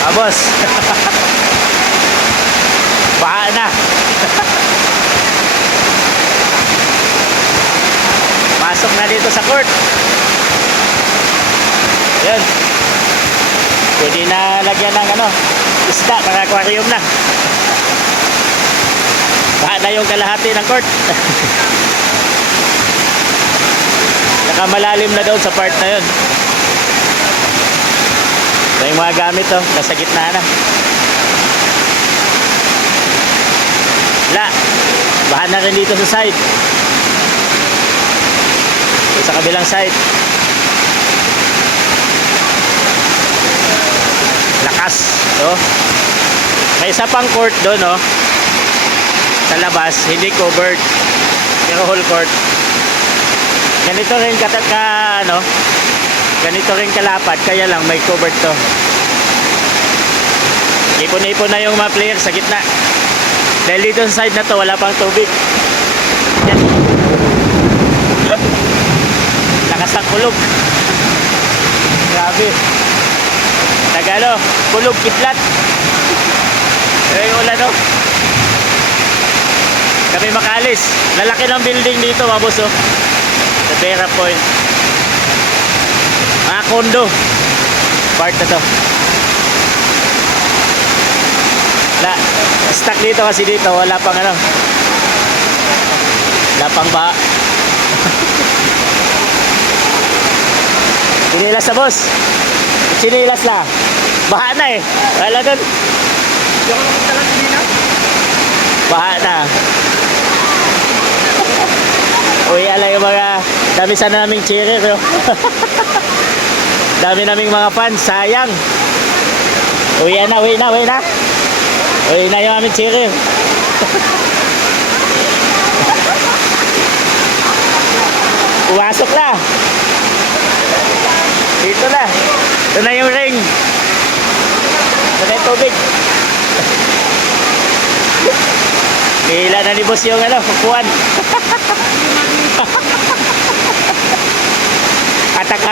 Ah, boss. Baha na. Pasok na dito sa court. Yan. Pwede na lagyan ng ano, isda, mga aquarium na. Baha na yung kalahati ng court. Nakamalalim na doon sa part na yun. Ito yung mga gamit oh, nasa gitna na. Wala. Baha na rin dito sa side. Ito sa kabilang side. Lakas. Ito. May isa pang court doon oh. Sa labas, hindi covered. Pero whole court. Ganito rin ka, ka ano, ganito rin kalapad, kaya lang may covered to. Ipon-ipon na yung mga player sa gitna. Dahil dito sa side na to, wala pang tubig. Yan. Lakas ng kulog. Grabe. Tagalo, kulog, kitlat. Eh, yung ulan no. Kami makalis. Lalaki ng building dito, mga boss, oh. Sa Vera Point. Kondo. Part na to. La, stuck dito kasi dito. Wala pang ano. Wala pang ba. Sinilas na boss. Sinilas na. Baha na eh. Wala dun. Baha na. Uy, ala yung mga dami sana naming cheerer, yo. dami naming mga fans, sayang. Uwi na, uwi na, uwi na. Uwi na yung aming cheerer. Pumasok na. Dito na. Ito na yung ring. Ito na yung tubig. Hila na ni boss yung ano,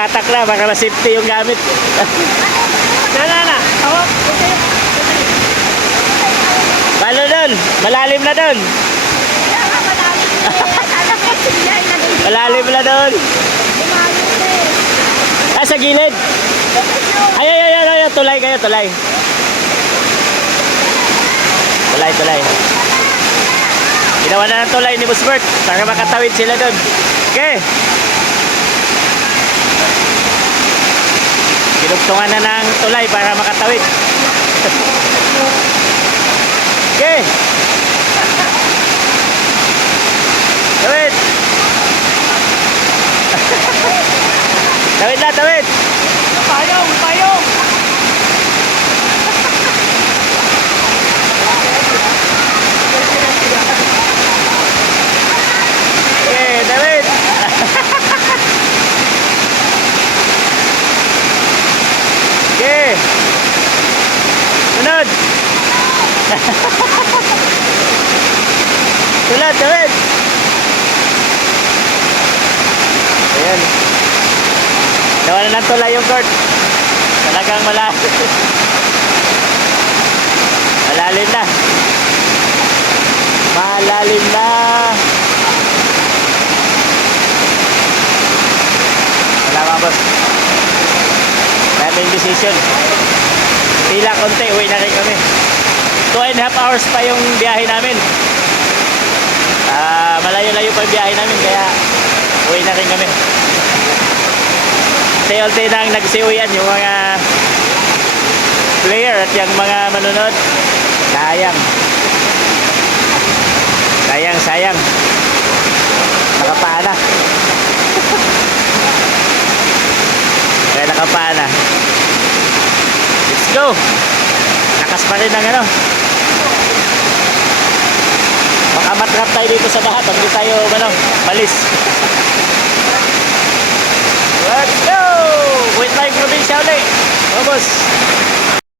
kukuan. Atak-atak na, baka ma-safety yung gamit. na na. Ako. Paano doon? Malalim na doon. Malalim na doon. Ah, sa gilid. Ay, ay, ay, ay, ay, tulay kayo, tulay. Tulay, tulay. Ginawa na ng tulay ni Boss Bert para makatawid sila doon. Okay. Pinugtungan na ng tulay para makatawid. Okay. Sunod, tawid. Ayan. Gawa na ng tulay yung court. Talagang malalim. Malalim na. Malalim na. Wala mga boss. May decision. Pila konti, uwi na rin kami. Two and a half hours pa yung biyahe namin. Ah, malayo-layo pa yung biyahe namin, kaya uwi na rin kami. Unti-unti na ang nagsiuyan yung mga player at yung mga manunod. Sayang. Sayang, sayang. Nakapana. Kaya nakapana. Let's go. Lakas pa rin ang ano. Baka matrap tayo dito sa baha pag di tayo ano, balis. Let's go! Wait tayo probinsya ulit. Vamos!